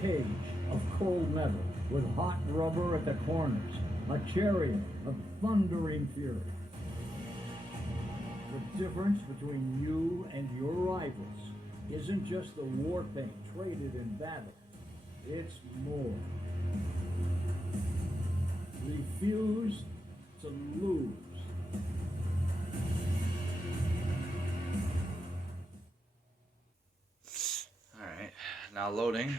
cage of cold metal with hot rubber at the corners, a chariot of thundering fury. The difference between you and your rivals isn't just the war paint traded in battle. It's more. Refuse to lose. Alright, now loading.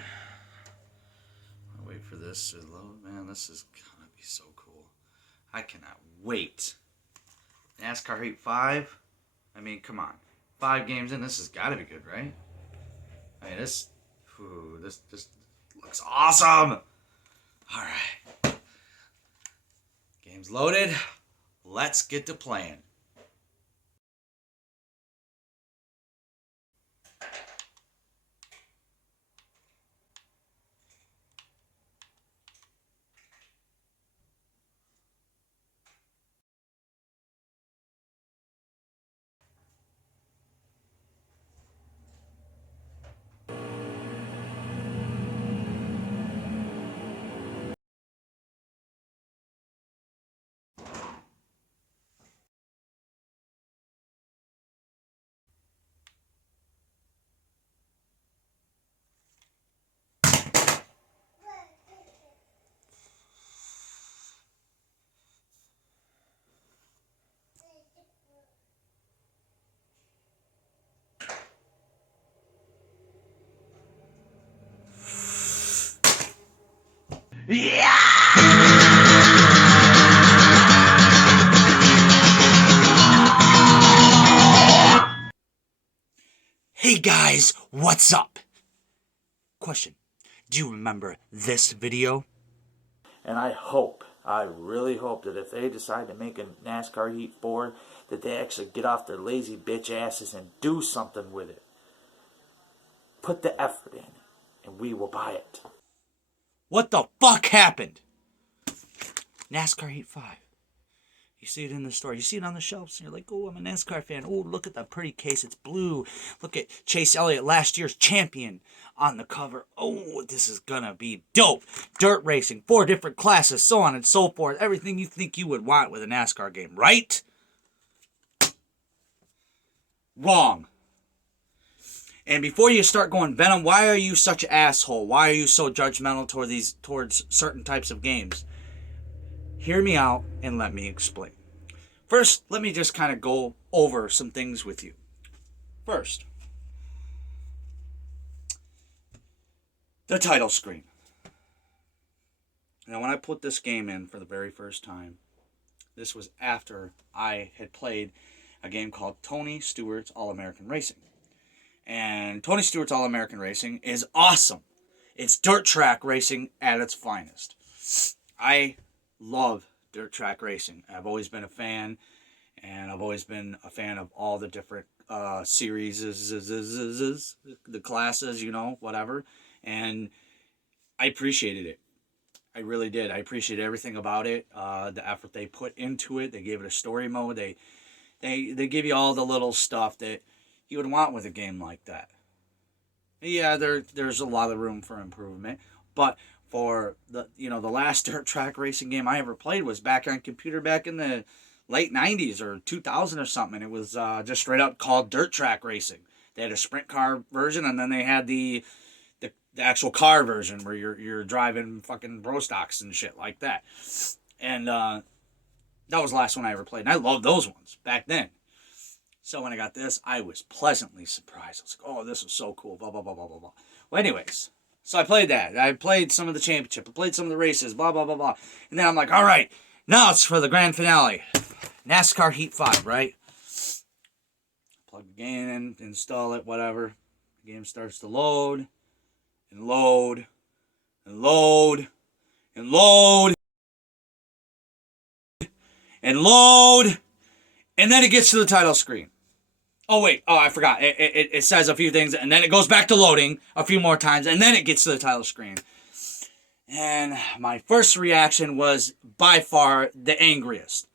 I'll wait for this to load. Man, this is gonna be so cool. I cannot wait. NASCAR Heat 5. I mean, come on. 5 games in, this has got to be good, right? I mean, this looks awesome. All right. Game's loaded. Let's get to playing. Yeah! Hey guys, what's up? Question, do you remember this video? And I really hope that if they decide to make a NASCAR Heat 4, that they actually get off their lazy bitch asses and do something with it. Put the effort in, and we will buy it. What the fuck happened? NASCAR Heat 5. You see it in the store. You see it on the shelves. And you're like, oh, I'm a NASCAR fan. Oh, look at the pretty case. It's blue. Look at Chase Elliott, last year's champion, on the cover. Oh, this is going to be dope. Dirt racing, 4 different classes, so on and so forth. Everything you think you would want with a NASCAR game, right? Wrong. And before you start going, Venom, why are you such an asshole? Why are you so judgmental towards certain types of games? Hear me out and let me explain. First, let me just kind of go over some things with you. First, the title screen. Now, when I put this game in for the very first time, this was after I had played a game called Tony Stewart's All-American Racing. And Tony Stewart's All-American Racing is awesome. It's dirt track racing at its finest. I love dirt track racing. I've always been a fan, and I've always been a fan of all the different series, the classes, you know, whatever. And I appreciated it. I really did. I appreciated everything about it. The effort they put into it. They gave it a story mode. They give you all the little stuff that you would want with a game like that. Yeah, there's a lot of room for improvement, but for the last dirt track racing game I ever played was back on computer back in the late 90s or 2000 or something. It was just straight up called dirt track racing. They had a sprint car version, and then they had the actual car version where you're driving fucking bro stocks and shit like that. And that was the last one I ever played, and I loved those ones back then. So when I got this, I was pleasantly surprised. I was like, oh, this is so cool, blah, blah, blah, blah, blah, blah. Well, anyways, so I played that. I played some of the championship. I played some of the races, blah, blah, blah, blah. And then I'm like, all right, now it's for the grand finale. NASCAR Heat 5, right? Plug the game in, install it, whatever. The game starts to load, and load, and load, and load, and load, and then it gets to the title screen. Oh, wait. Oh, I forgot. It says a few things, and then it goes back to loading a few more times, and then it gets to the title screen. And my first reaction was by far the angriest.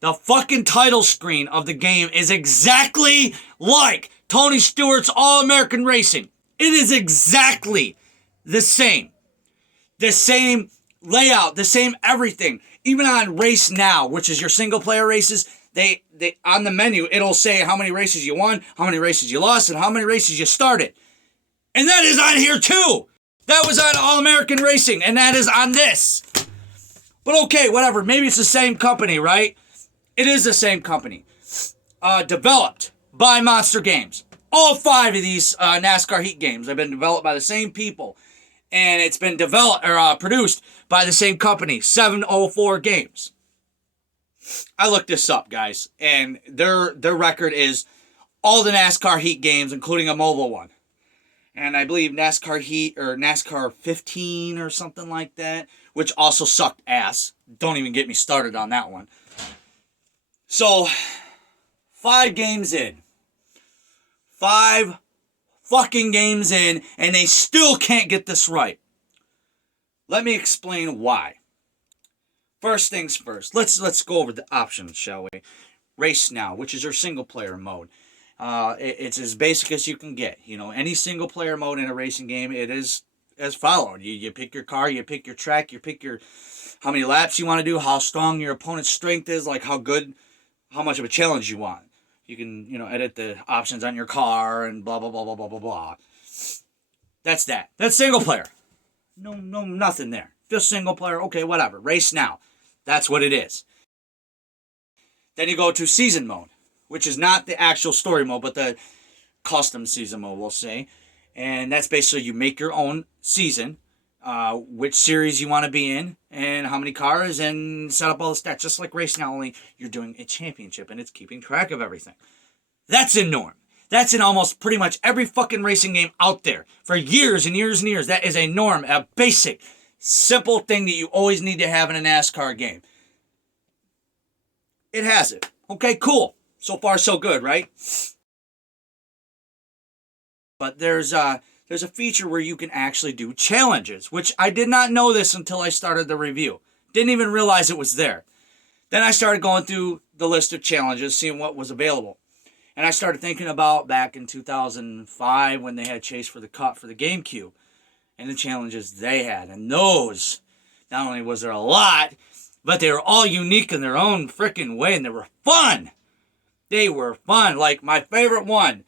The fucking title screen of the game is exactly like Tony Stewart's All-American Racing. It is exactly the same. The same layout, the same everything. Even on Race Now, which is your single player races, they on the menu, it'll say how many races you won, how many races you lost, and how many races you started. And that is on here too. That was on All American Racing, and that is on this. But okay, whatever. Maybe it's the same company, right? It is the same company. Developed by Monster Games. All 5 of these NASCAR Heat games have been developed by the same people. And it's been developed or produced by the same company, 704 Games. I looked this up, guys, and their record is all the NASCAR Heat games, including a mobile one. And I believe NASCAR Heat or NASCAR 15 or something like that, which also sucked ass. Don't even get me started on that one. So, 5 games in. 5 fucking games in, and they still can't get this right. Let me explain why. First things first, let's go over the options, shall we? Race Now, which is your single player mode. It's as basic as you can get. You know, any single player mode in a racing game, it is as followed. You pick your car, you pick your track, you pick your how many laps you want to do, how strong your opponent's strength is, like how much of a challenge you want. You can, edit the options on your car and blah, blah, blah, blah, blah, blah, blah. That's that. That's single player. No, nothing there. Just single player. Okay, whatever. Race Now. That's what it is. Then you go to season mode, which is not the actual story mode, but the custom season mode, we'll say. And that's basically you make your own season, which series you want to be in, and how many cars, and set up all the stats. Just like Race Now, only you're doing a championship, and it's keeping track of everything. That's in norm. That's in almost pretty much every fucking racing game out there. For years and years and years, that is a norm, a basic, simple thing that you always need to have in a NASCAR game. It has it. Okay, cool. So far, so good, right? But there's a feature where you can actually do challenges, which I did not know this until I started the review. Didn't even realize it was there. Then I started going through the list of challenges, seeing what was available. And I started thinking about back in 2005 when they had Chase for the Cup for the GameCube and the challenges they had. And those, not only was there a lot, but they were all unique in their own freaking way, and they were fun. They were fun. Like my favorite one,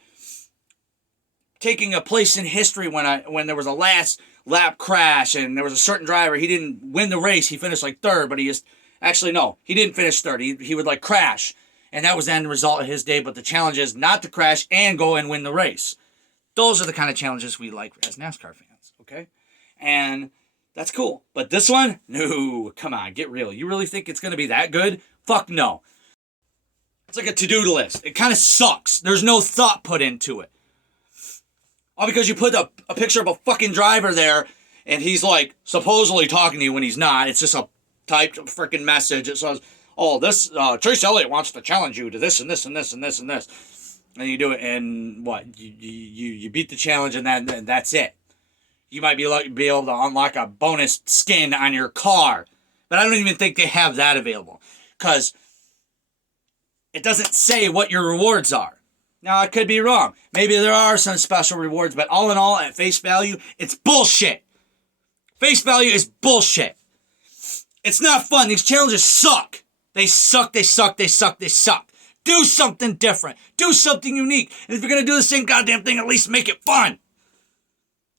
taking a place in history when there was a last lap crash and there was a certain driver, he didn't win the race, he finished like third, but he didn't finish third, he would like crash, and that was the end result of his day. But the challenge is not to crash and go and win the race. Those are the kind of challenges we like as NASCAR fans, okay? And that's cool. But this one, no, come on, get real. You really think it's going to be that good? Fuck no. It's like a to-do list. It kind of sucks. There's no thought put into it. All because you put a picture of a fucking driver there, and he's like supposedly talking to you when he's not. It's just a typed freaking message. It says, "Oh, this Trace Elliott wants to challenge you to this and this and this and this and this," and you do it, and what? You beat the challenge, and then that's it. You might be able to unlock a bonus skin on your car, but I don't even think they have that available because it doesn't say what your rewards are. Now, I could be wrong. Maybe there are some special rewards, but all in all, at face value, it's bullshit. Face value is bullshit. It's not fun. These challenges suck. They suck, they suck, they suck, they suck. Do something different. Do something unique. And if you're going to do the same goddamn thing, at least make it fun.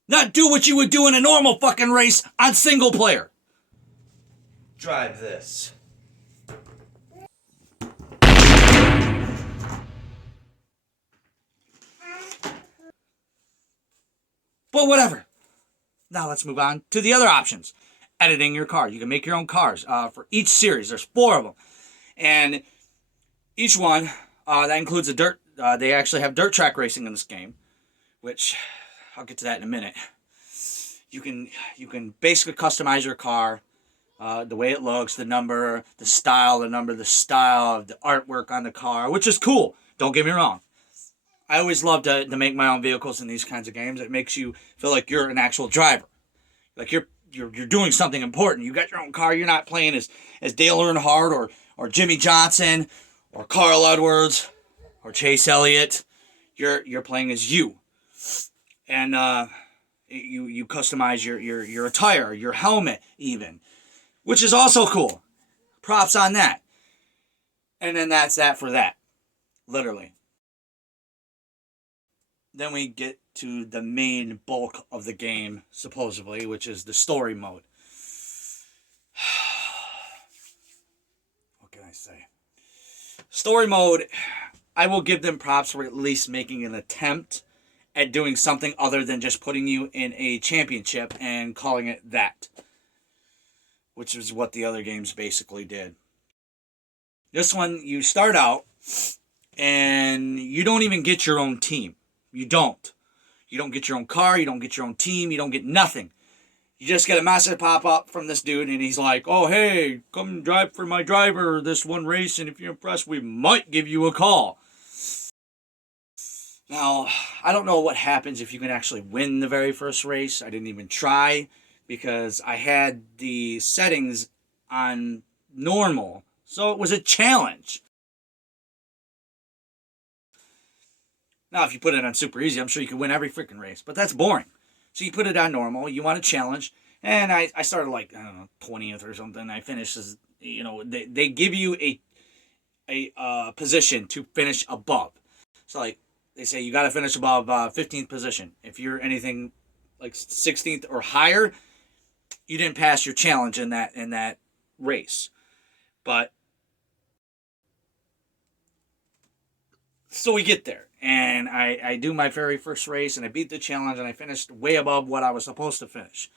Not do what you would do in a normal fucking race on single player. Drive this. But whatever. Now let's move on to the other options. Editing your car. You can make your own cars for each series. There's 4 of them. And each one, that includes a dirt. They actually have dirt track racing in this game, which I'll get to that in a minute. You can basically customize your car, the way it looks, the number, the style, the artwork on the car, which is cool. Don't get me wrong. I always love to make my own vehicles in these kinds of games. It makes you feel like you're an actual driver. Like you're doing something important. You got your own car. You're not playing as Dale Earnhardt or Jimmy Johnson or Carl Edwards or Chase Elliott. You're playing as you. And you customize your attire, your helmet even, which is also cool. Props on that. And then that's that for that. Literally. Then we get to the main bulk of the game, supposedly, which is the story mode. What can I say? Story mode, I will give them props for at least making an attempt at doing something other than just putting you in a championship and calling it that. Which is what the other games basically did. This one, you start out, and you don't even get your own team. You don't. You don't get your own car, you don't get your own team, you don't get nothing. You just get a message pop up from this dude, and he's like, oh, hey, come drive for my driver this one race, and if you're impressed, we might give you a call. Now, I don't know what happens if you can actually win the very first race. I didn't even try, because I had the settings on normal, so it was a challenge. Now, if you put it on super easy, I'm sure you could win every freaking race, but that's boring. So you put it on normal, you want a challenge, and I started like, I don't know, 20th or something. I finished as, they give you a position to finish above. So like, they say you got to finish above 15th position. If you're anything like 16th or higher, you didn't pass your challenge in that race. But so we get there, and I do my very first race, and I beat the challenge, and I finished way above what I was supposed to finish.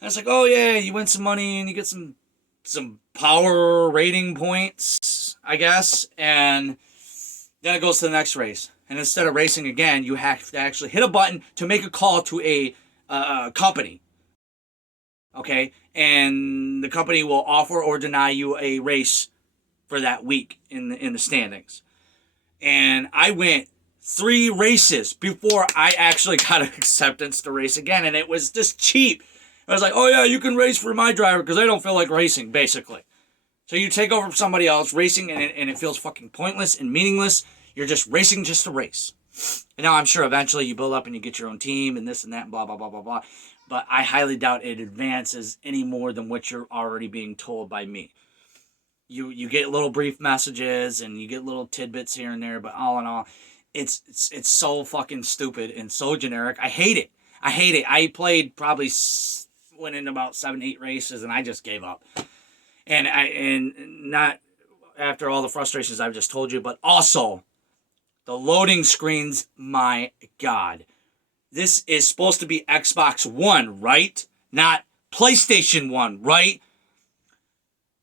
And it's like, oh yeah, you win some money, and you get some power rating points, I guess, and then it goes to the next race. And instead of racing again, you have to actually hit a button to make a call to a company. Okay? And the company will offer or deny you a race for that week in the standings. And I went 3 races before I actually got acceptance to race again. And it was just cheap. I was like, oh yeah, you can race for my driver because I don't feel like racing, basically. So you take over from somebody else racing, and it feels fucking pointless and meaningless. You're just racing just to race. And now I'm sure eventually you build up and you get your own team and this and that and blah, blah, blah, blah, blah. But I highly doubt it advances any more than what you're already being told by me. You get little brief messages and you get little tidbits here and there, but all in all, it's so fucking stupid and so generic. I hate it. I played probably went in about 7-8 races and I just gave up. And not after all the frustrations I've just told you, but also the loading screens, my God. This is supposed to be Xbox One, right? Not PlayStation 1, right?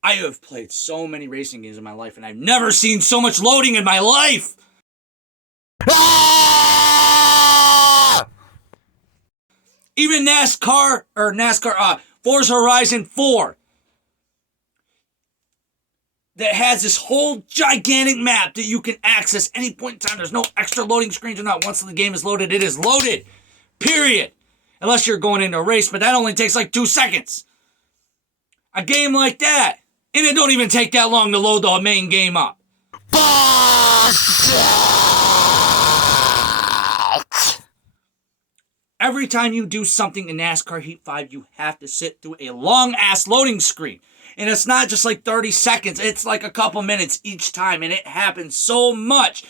I have played so many racing games in my life, and I've never seen so much loading in my life! Ah! Even Nascar, Forza Horizon 4, that has this whole gigantic map that you can access any point in time. There's no extra loading screens or not. Once the game is loaded, it is loaded. Period. Unless you're going into a race, but that only takes like 2 seconds. A game like that. And it don't even take that long to load the main game up. Every time you do something in NASCAR Heat 5, you have to sit through a long-ass loading screen. And it's not just like 30 seconds. It's like a couple minutes each time. And it happens so much.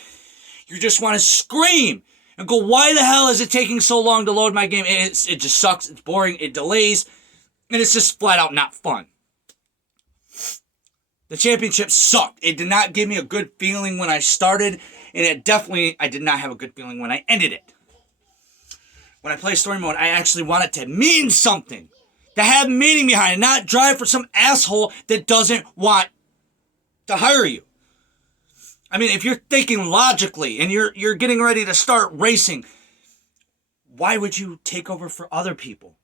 You just want to scream and go, why the hell is it taking so long to load my game? It just sucks. It's boring. It delays. And it's just flat out not fun. The championship sucked. It did not give me a good feeling when I started. And I did not have a good feeling when I ended it. When I play story mode, I actually want it to mean something. To have meaning behind it, not drive for some asshole that doesn't want to hire you. I mean, if you're thinking logically and you're getting ready to start racing, why would you take over for other people?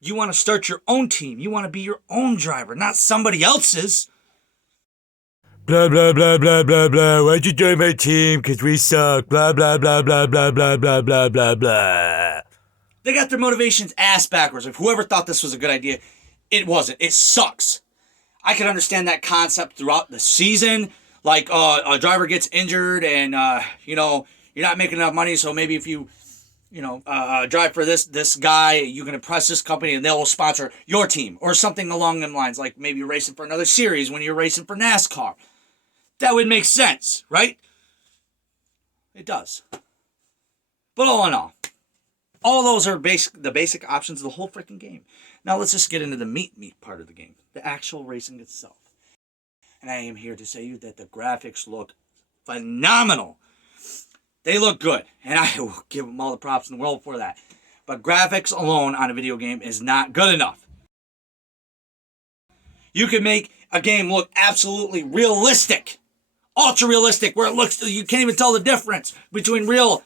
You want to start your own team. You want to be your own driver, not somebody else's. Blah, blah, blah, blah, blah, blah. Why'd you join my team? Because we suck. Blah, blah, blah, blah, blah, blah, blah, blah, blah, blah. They got their motivations ass backwards. If whoever thought this was a good idea, it wasn't. It sucks. I can understand that concept throughout the season. Like, a driver gets injured and, you're not making enough money, so maybe if you drive for this guy, you can impress this company and they'll sponsor your team or something along them lines, like maybe you're racing for another series when you're racing for NASCAR. That would make sense, right? It does. But all in all those are the basic options of the whole freaking game. Now let's just get into the meat part of the game, the actual racing itself. And I am here to say you that the graphics look phenomenal. They look good, and I will give them all the props in the world for that. But graphics alone on a video game is not good enough. You can make a game look absolutely realistic, ultra realistic, where it looks, you can't even tell the difference between real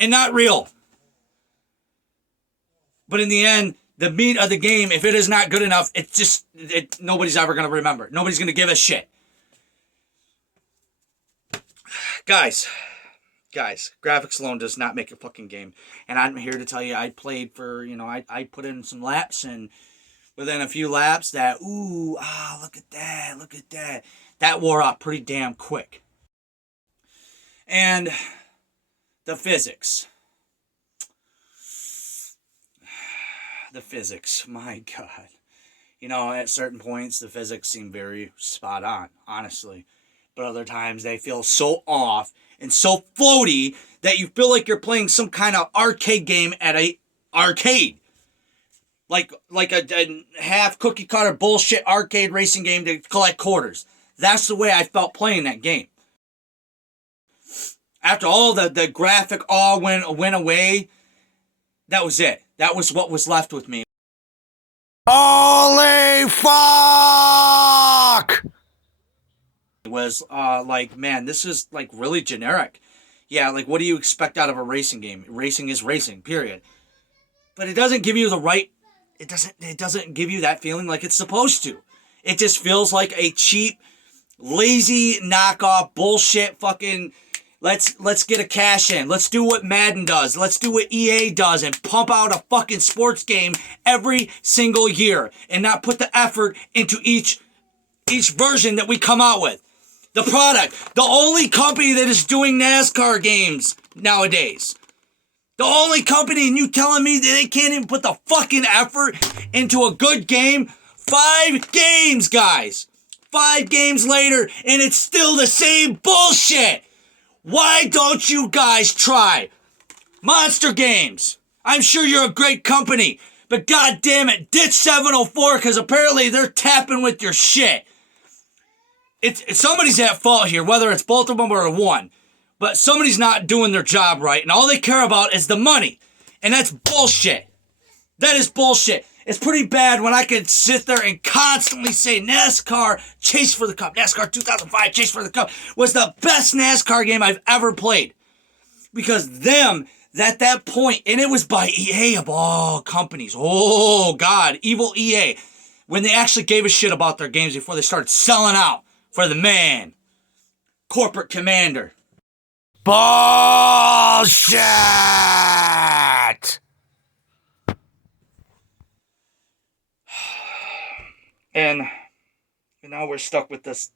and not real. But in the end, the meat of the game, if it is not good enough, nobody's ever going to remember. Nobody's going to give a shit. Guys, graphics alone does not make a fucking game. And I'm here to tell you, I played for, I put in some laps, and within a few laps, look at that. That wore off pretty damn quick. And the physics. My God. At certain points, the physics seem very spot on, honestly. But other times, they feel so off and so floaty that you feel like you're playing some kind of arcade game at a arcade. Like a half cookie cutter bullshit arcade racing game to collect quarters. That's the way I felt playing that game. After all the graphic all went away, that was it. That was what was left with me. Holy fuck! It was man, this is like really generic. Yeah, like what do you expect out of a racing game? Racing is racing, period. But it doesn't give you it doesn't give you that feeling like it's supposed to. It just feels like a cheap, lazy knockoff bullshit fucking let's get a cash in. Let's do what Madden does. Let's do what EA does and pump out a fucking sports game every single year and not put the effort into each version that we come out with. The product. The only company that is doing NASCAR games nowadays. The only company, and you telling me that they can't even put the fucking effort into a good game? 5 games, guys. 5 games later, and it's still the same bullshit. Why don't you guys try Monster Games? I'm sure you're a great company, but god damn it, ditch 704 because apparently they're tapping with your shit. It's somebody's at fault here, whether it's both of them or one. But somebody's not doing their job right, and all they care about is the money. And that's bullshit. That is bullshit. It's pretty bad when I could sit there and constantly say NASCAR Chase for the Cup, NASCAR 2005 Chase for the Cup was the best NASCAR game I've ever played. Because them, at that point, and it was by EA of all companies. Oh, God, evil EA. When they actually gave a shit about their games before they started selling out for the man. Corporate commander. Bullshit! And now we're stuck with this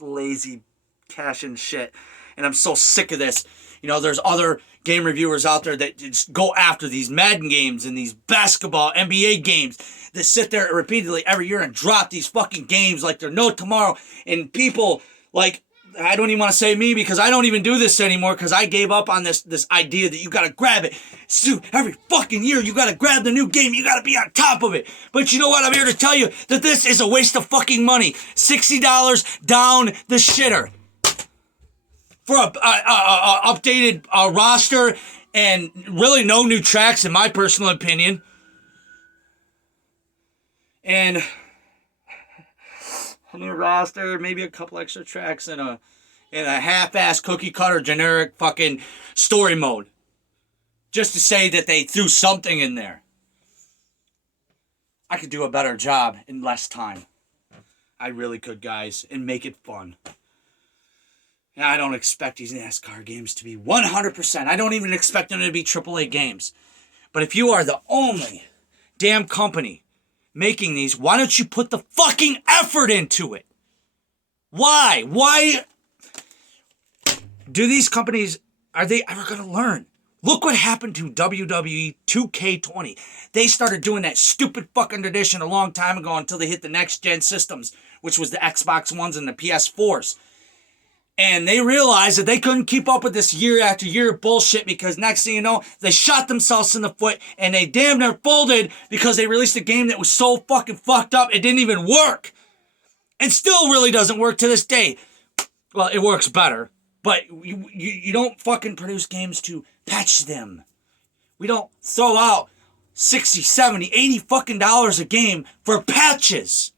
lazy cash and shit. And I'm so sick of this. There's other game reviewers out there that just go after these Madden games and these basketball NBA games that sit there repeatedly every year and drop these fucking games like they're no tomorrow. And people like, I don't even want to say me because I don't even do this anymore because I gave up on this idea that you got to grab it. So every fucking year you got to grab the new game. You got to be on top of it. But you know what? I'm here to tell you that this is a waste of fucking money. $60 down the shitter. For a updated roster and really no new tracks in my personal opinion. And a new roster, maybe a couple extra tracks in a half-ass cookie cutter generic fucking story mode. Just to say that they threw something in there. I could do a better job in less time. I really could, guys, and make it fun. And I don't expect these NASCAR games to be 100%. I don't even expect them to be AAA games. But if you are the only damn company making these, why don't you put the fucking effort into it? Why? Why do these companies, are they ever going to learn? Look what happened to WWE 2K20. They started doing that stupid fucking tradition a long time ago until they hit the next gen systems, which was the Xbox Ones and the PS4s. And they realized that they couldn't keep up with this year after year bullshit because next thing you know, they shot themselves in the foot and they damn near folded because they released a game that was so fucking fucked up it didn't even work. And still really doesn't work to this day. Well, it works better, but you don't fucking produce games to patch them. We don't throw out 60, 70, 80 fucking dollars a game for patches.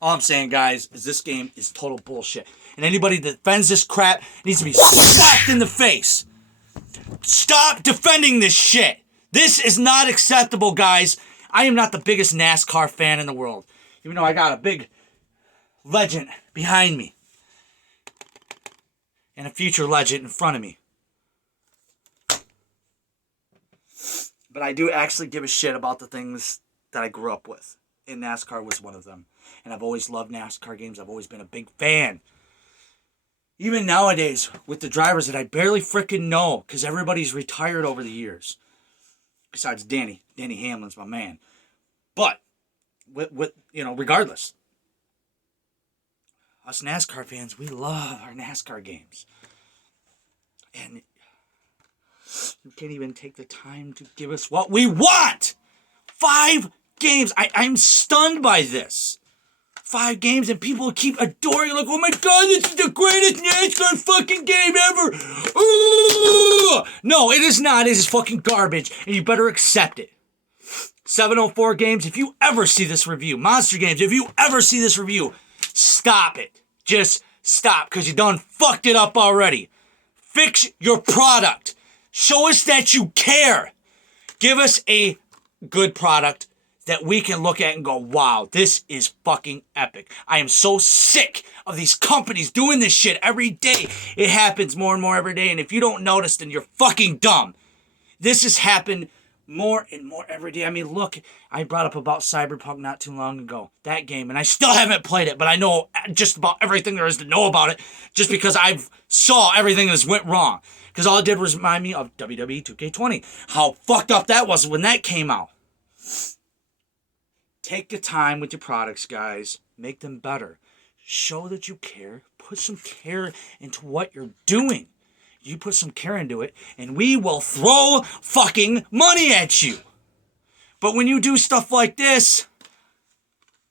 All I'm saying, guys, is this game is total bullshit. And anybody that defends this crap needs to be slapped in the face. Stop defending this shit. This is not acceptable, guys. I am not the biggest NASCAR fan in the world, even though I got a big legend behind me and a future legend in front of me. But I do actually give a shit about the things that I grew up with, and NASCAR was one of them. And I've always loved NASCAR games. I've always been a big fan. Even nowadays, with the drivers that I barely freaking know, because everybody's retired over the years. Besides Danny. Danny Hamlin's my man. But, with regardless, us NASCAR fans, we love our NASCAR games. And you can't even take the time to give us what we want! 5 games! I'm stunned by this. 5 games and people keep adoring, like, oh my god, this is the greatest NASCAR fucking game ever! Ooh! No, it is not. It is fucking garbage, and you better accept it. 704 Games, if you ever see this review, Monster Games, if you ever see this review, stop it. Just stop, because you done fucked it up already. Fix your product. Show us that you care. Give us a good product that we can look at and go, wow, this is fucking epic. I am so sick of these companies doing this shit every day. It happens more and more every day, and if you don't notice, then you're fucking dumb. This has happened more and more every day. I mean, look, I brought up about Cyberpunk not too long ago, that game, and I still haven't played it, but I know just about everything there is to know about it just because I've saw everything that's went wrong. Because all it did was remind me of WWE 2K20. How fucked up that was when that came out. Take the time with your products, guys. Make them better. Show that you care. Put some care into what you're doing. You put some care into it, and we will throw fucking money at you. But when you do stuff like this,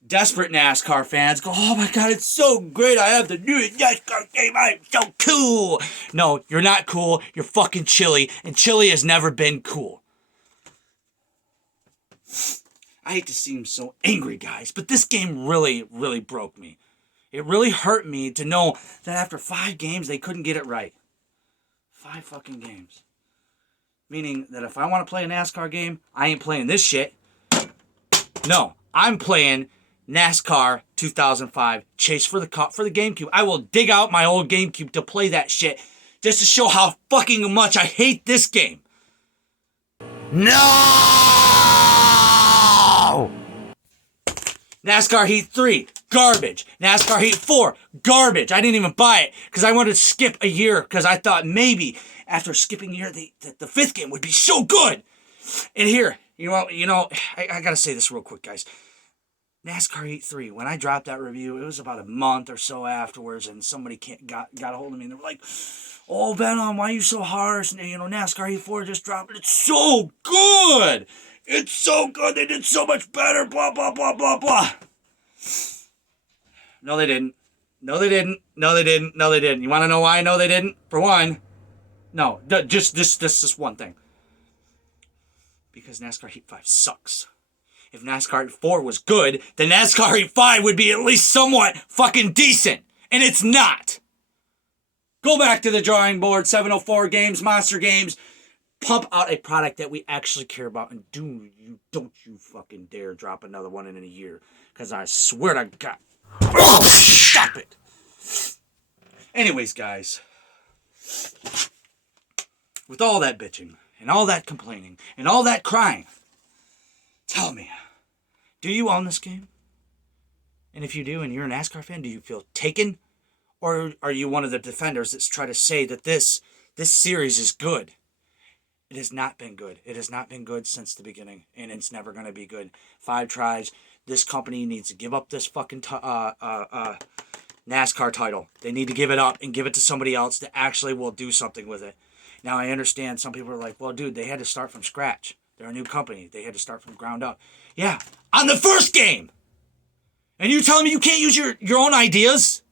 desperate NASCAR fans go, oh my god, it's so great. I have the newest NASCAR game. I'm so cool. No, you're not cool. You're fucking chilly, and chilly has never been cool. I hate to seem so angry, guys, but this game really, really broke me. It really hurt me to know that after 5 games, they couldn't get it right. 5 fucking games. Meaning that if I want to play a NASCAR game, I ain't playing this shit. No, I'm playing NASCAR 2005 Chase for the GameCube. I will dig out my old GameCube to play that shit just to show how fucking much I hate this game. No! NASCAR Heat 3, garbage. NASCAR Heat 4, garbage. I didn't even buy it because I wanted to skip a year because I thought maybe after skipping a year, the 5th game would be so good. And here, I gotta say this real quick, guys. NASCAR Heat 3, when I dropped that review, it was about a month or so afterwards, and somebody got a hold of me, and they were like, oh, Venom, why are you so harsh? NASCAR Heat 4 just dropped it. It's so good. It's so good. They did so much better. Blah, blah, blah, blah, blah. No, they didn't. No, they didn't. No, they didn't. No, they didn't. You want to know why I know they didn't? For one, no. Just this one thing. Because NASCAR Heat 5 sucks. If NASCAR Heat 4 was good, then NASCAR Heat 5 would be at least somewhat fucking decent. And it's not. Go back to the drawing board. 704 Games, Monster Games. Pump out a product that we actually care about, and don't you fucking dare drop another one in a year, because I swear to God, stop it. Anyways, guys, with all that bitching and all that complaining and all that crying, tell me, do you own this game? And if you do, and you're a NASCAR fan, do you feel taken Or are you one of the defenders that's trying to say that this series is good? It has not been good. It has not been good since the beginning, and it's never going to be good. 5 tries. This company needs to give up this fucking NASCAR title. They need to give it up and give it to somebody else that actually will do something with it. Now, I understand some people are like, well, dude, they had to start from scratch. They're a new company. They had to start from ground up. Yeah, on the first game! And you telling me you can't use your own ideas?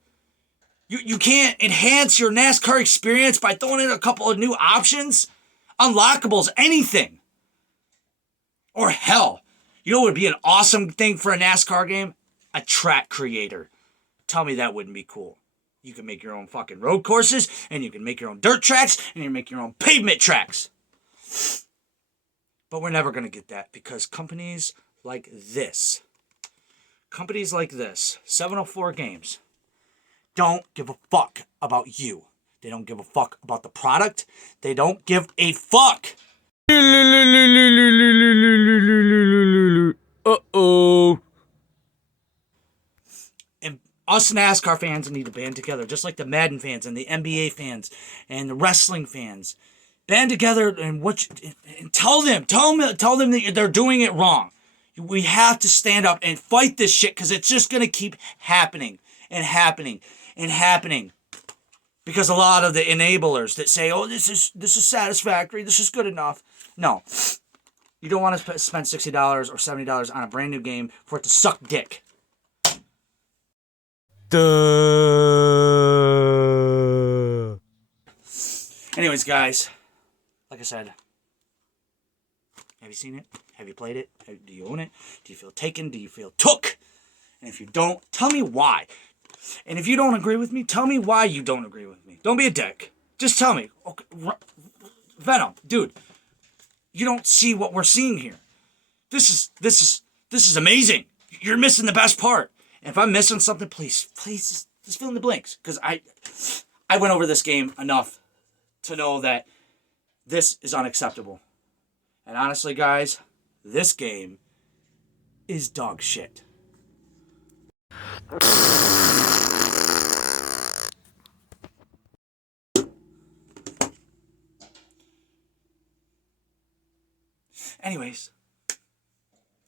You can't enhance your NASCAR experience by throwing in a couple of new options? Unlockables, anything. Or hell, you know what would be an awesome thing for a NASCAR game? A track creator. Tell me that wouldn't be cool. You can make your own fucking road courses, and you can make your own dirt tracks, and you can make your own pavement tracks. But we're never going to get that because companies like this, 704 Games, don't give a fuck about you. They don't give a fuck about the product. They don't give a fuck. Uh-oh. And us NASCAR fans need to band together, just like the Madden fans and the NBA fans and the wrestling fans. Band together and tell them that they're doing it wrong. We have to stand up and fight this shit because it's just going to keep happening and happening and happening. Because a lot of the enablers that say, oh, this is satisfactory, this is good enough. No. You don't want to spend $60 or $70 on a brand new game for it to suck dick. Duh. Anyways, guys, like I said, have you seen it? Have you played it? Do you own it? Do you feel taken? Do you feel took? And if you don't, tell me why. And if you don't agree with me, tell me why you don't agree with me. Don't be a dick. Just tell me. Okay, Venom, dude, you don't see what we're seeing here. This is amazing. You're missing the best part. And if I'm missing something, please just fill in the blanks. Because I went over this game enough to know that this is unacceptable. And honestly, guys, this game is dog shit. Anyways,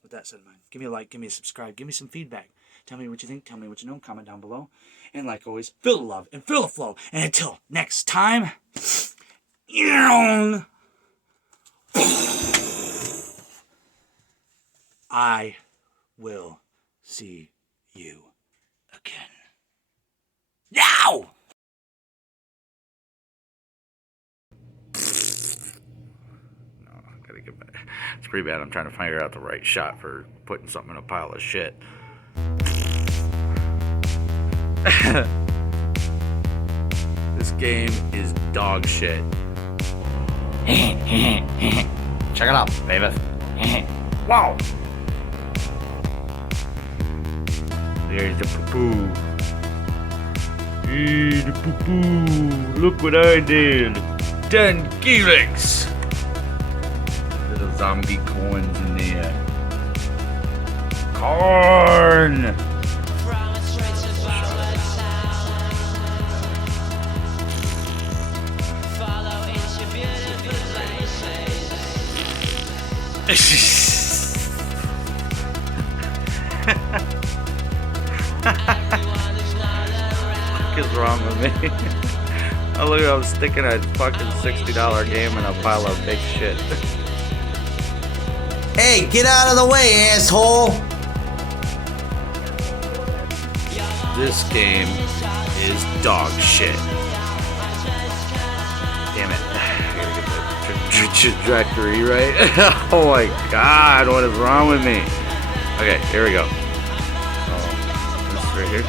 with that said in mind, give me a like, give me a subscribe, give me some feedback. Tell me what you think, tell me what you know, comment down below. And like always, feel the love and feel the flow. And until next time, I will see you again. Now! No, I gotta get back. It's pretty bad. I'm trying to figure out the right shot for putting something in a pile of shit. This game is dog shit. Check it out, baby. Wow! There's the poo-poo. Hey, the poo-poo. Look what I did. 10 Helix. Little zombie corns in there. Corn! What is wrong with me? Oh, look, I'm sticking a fucking $60 game in a pile of big shit. Hey, get out of the way, asshole! This game is dog shit. Damn it. I gotta get the trajectory right. Oh my god, what is wrong with me? Okay, here we go. This right here.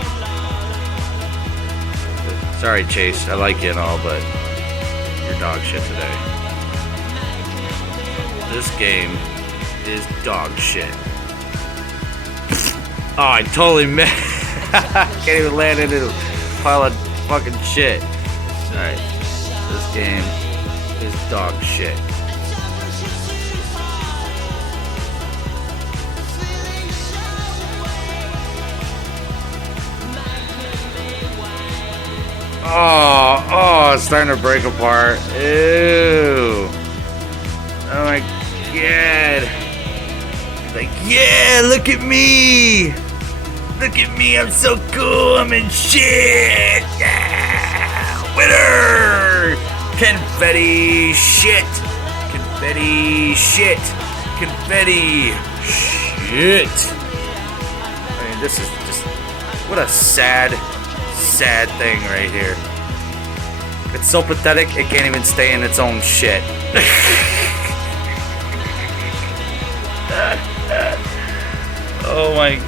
Sorry, Chase. I like you and all, but you're dog shit today. This game is dog shit. Oh, I totally missed. Can't even land into a pile of fucking shit. Alright. This game is dog shit. Oh, it's starting to break apart. Ew. Oh my god. Like, yeah, look at me. Look at me, I'm so cool, I'm in shit. Yeah, winner. Confetti shit. Confetti shit. Confetti shit. I mean, this is just, what a sad thing right here. It's so pathetic, it can't even stay in its own shit. Oh my,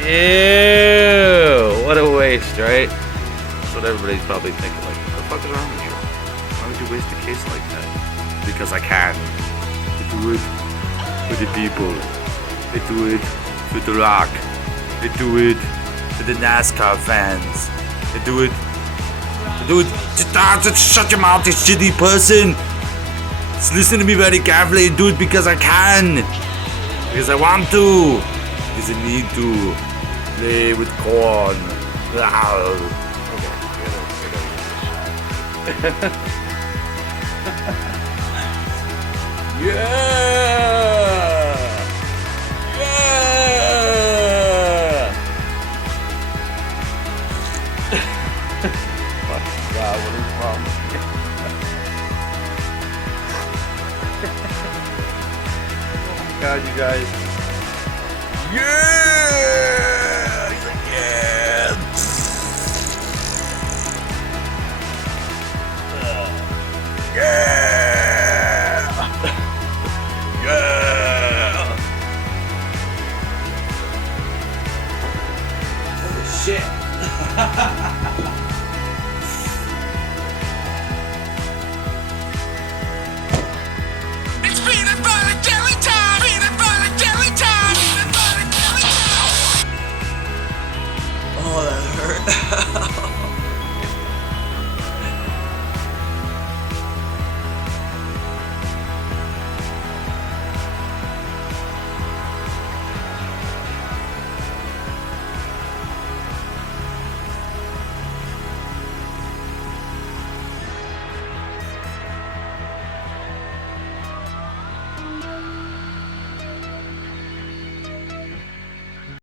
ew, what a waste, right? That's what everybody's probably thinking, like, what the fuck is wrong with you? Why would you waste a case like that? Because I can. I do it for the people. I do it for The Rock. I do it for the NASCAR fans. I do it. Just shut your mouth, you shitty person. Just listen to me very carefully. I do it because I can. Because I want to. Because I need to. Play with corn. Okay, yeah! Yeah! God, what is wrong with you? Oh my God, you guys. Yeah!